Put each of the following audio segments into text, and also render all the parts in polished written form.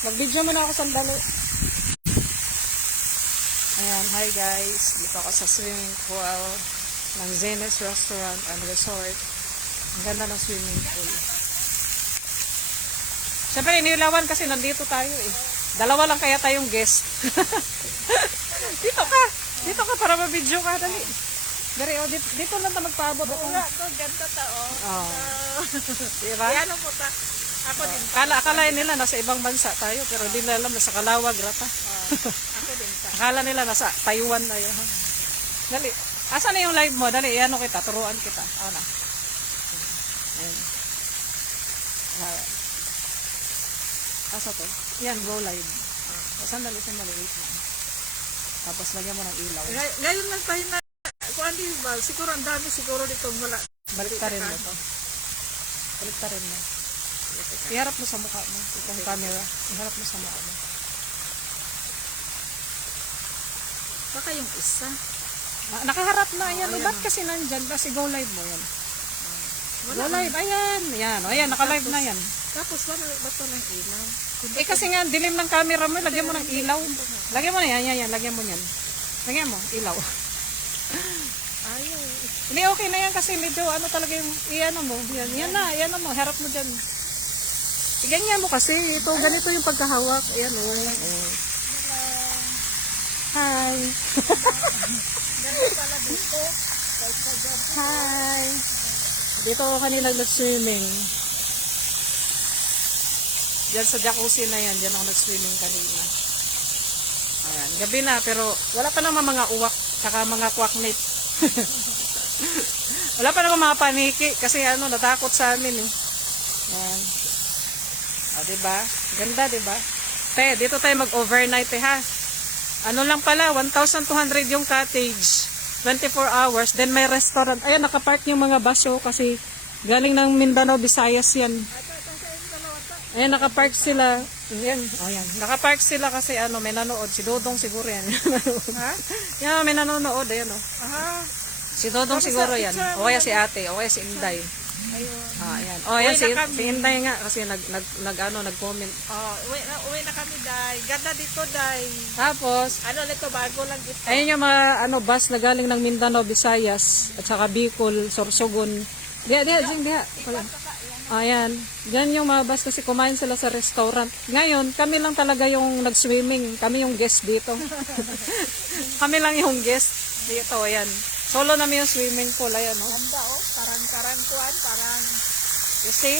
Mag-video muna ako sandali. Ayan, hi guys. Dito ako sa swimming pool ng Zenes Restaurant and Resort. Ang ganda ng swimming pool. Siyempre, inilawan kasi nandito tayo eh. Dalawa lang kaya tayong guest. Dito ka. Dito ka para ma-video ka. Dali. Dari, oh, dito lang ta magpaabot. Oo nga, to, ganda ta, oh. Oh. Diba? Yan po ta. Ako din. Akala nila nasa ibang bansa tayo, pero hindi nila alam nasa Kalawag, Rata. Ako din ta. Akala nila nasa Taiwan tayo. Dali. Asa na yung live mo? Dali, iano kita, turuan kita. Ano na. Ayan. Asa to? Yan, go live. Sandali, wait lang. Tapos lagyan mo ng ilaw. Ngayon lang tayo na, kung ano yung ba, siguro ang dami siguro dito wala. Balik ka rin mo to. Balik ka rin mo. Iharap mo sa mukha mo. Itong camera. Iharap mo sa mukha mo. Baka yung isa. Nakaharap na yan. Ba't kasi nandyan? Kasi go live mo yan. Go live. Ayan. Ayan. Ayan. Naka-live na yan. Tapos ba't walang ilaw? Eh kasi nga dilim ng camera mo. Lagyan mo ng ilaw. Lagyan mo na yan. Yan. Lagyan mo yan. Lagyan mo. Ilaw. Ayaw. Hindi okay na yan kasi medyo ano talaga yung iano mo. Yan. Yan na. Yan mo. Harap mo dyan. Ganyan mo kasi. Ito. Ganito yung pagkahawak. Ayan o. Hi. Ganito pala dito. Hi. Dito ako kanina nag-swimming. Diyan sa jacuzzi na yan. Diyan ako nag-swimming kanina. Ayan. Gabi na pero wala pa naman mga uwak saka mga kwakmate. Wala pa naman mga paniki kasi ano natakot sa amin eh. Ayan. O diba? Ganda diba? Te, dito tayo mag-overnight eh ha. Ano lang pala, 1,200 yung cottage. 24 hours. Then may restaurant. Ayan, nakapark yung mga baso kasi galing ng Mindanao, Visayas yan. Ayan, nakapark sila. Ayan, ayan. Nakapark sila kasi ano, may nanood. Si Dodong siguro yan. Ha? Yan, may nanonood. Ayan o. Aha. Si Dodong siguro yan. O kaya si ate. O kaya si Inday. Ayun. Ayan. O ayan, si Inday nga kasi nag-comment. Oh, uwi na kami, Day. Ganda dito, Day. Tapos, Ano nito, bago lang dito. ayun yung mga bus na galing ng Mindanao, Visayas, at saka Bicol, Sorsogon. Diha, Jing, diha. Ayan. Yan yung mga bus kasi kumain sila sa restaurant. Ngayon, kami lang talaga yung nag-swimming. Kami yung guest dito. Kami lang yung guest dito. Ayan. Solo namin yung swimming pool. Ayan, oh. Ganda, oh. Parang kuwan, parang... You see?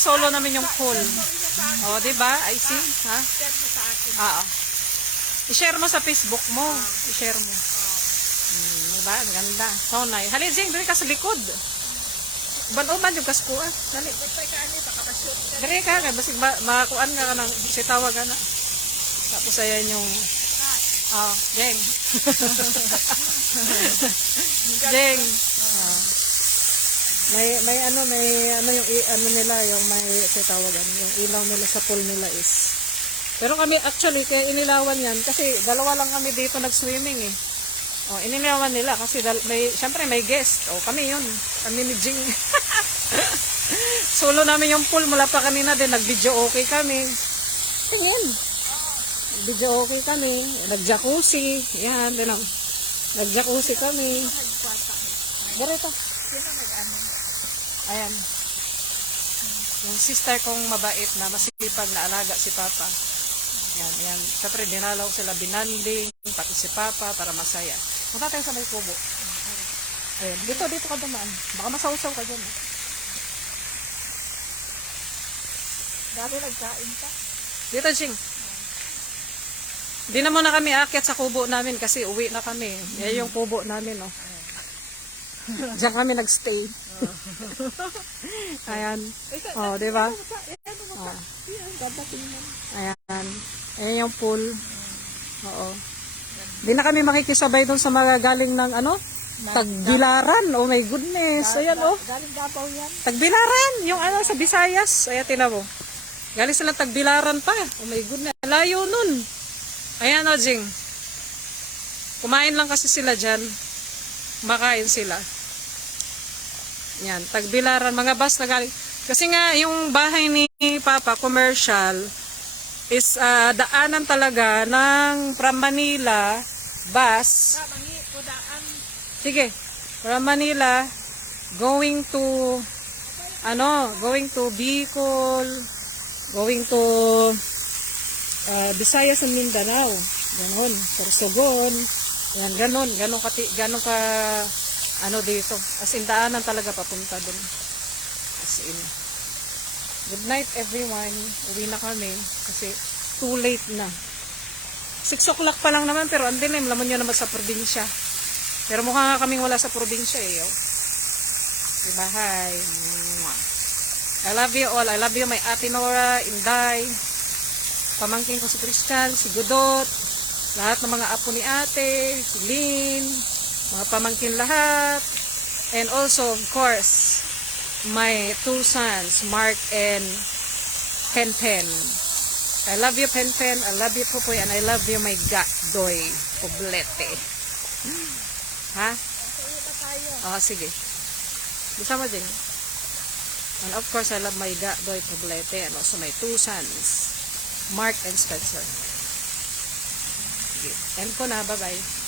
Solo namin yung pool. Oh, diba? I see. Ha? Share mo sa akin. I-share mo sa Facebook mo. I-share mo. Diba? Ang ganda. So nice. Halin, Zing, dali ka sa likod. Ban-uban yung kaskuha. Dali. Basta ka ani, baka ma-shoot ka. Dali ka. Basig makakuan ka ng sitawag ka na. Tapos ayan yung... Jeng. Jeng. May ano yung ano nila yung may sitawagan yung ilaw nila sa pool nila is. Pero kami actually kaya inilawan yan kasi dalawa lang kami dito nag-swimming eh. Oh, inilawan nila kasi syempre may guest. Oh, kami yun. Kami ni Jing. Solo namin yung pool mula pa kanina din nag-video okay kami. Tingin. Video okay kami. Nag-jacuzzi. Yan, din nag-jacuzzi kami. Ganito. Sino nag-ano? Ayan. Yung sister kong mabait na masipag na alaga si Papa. Yan, yan. Siyempre, dinalaw sila binanding, pati si Papa para masaya. Punta tayo sa may kubo. Ayan. Dito ka dumaan. Baka masawsaw ka dyan. Dati nagkain ka? Dito, Jing. Di na muna kami aakyat sa kubo namin kasi uwi na kami. Yan yung kubo namin, oh. Diyan kami nagstay. Ayan. Oh, di ba? Oh. Ayan. Ayan yung pool. Oo. Di na kami makikisabay doon sa mga galing ng ano? Tagbilaran. Oh my goodness. Ayan, oh. Galing Davao yan. Tagbilaran. Yung ano sa Visayas. Ayan, tina mo. Galing sila Tagbilaran pa. Oh my goodness. Layo nun. Ayan, oh, Jing. Kumain lang kasi sila dyan. Makain sila. Yan, Tagbilaran, mga bus na galing. Kasi nga, yung bahay ni Papa, commercial, is daanan talaga ng from Manila bus. Mangi, kudaan. Sige, from Manila going to going to Bicol, going to Visayas and Mindanao. Ganon, Sorsogon. Yan, ganon ka dito. As in, daanan talaga papunta dun. As in. Good night everyone. Uwi na kami kasi too late na. 6 o'clock pa lang naman pero ang dilim. Laman nyo naman sa probinsya. Pero mukha nga kaming wala sa probinsya eh. Oh. Diba? Hi. I love you all. I love you my ate Nora, Inday, pamangkin ko si Christian, si Gudot, lahat ng mga apo ni ate, si Lynn, mga pamangkin lahat. And also, of course, my 2 sons, Mark and Pen. I love you, Pen. I love you, Pupoy, and I love you, my Doy Poblete. Ha? Oh, sige. Bisa mo din. And of course, I love my Doy Poblete and also my 2 sons, Mark and Spencer. Sige. End ko na. Bye-bye.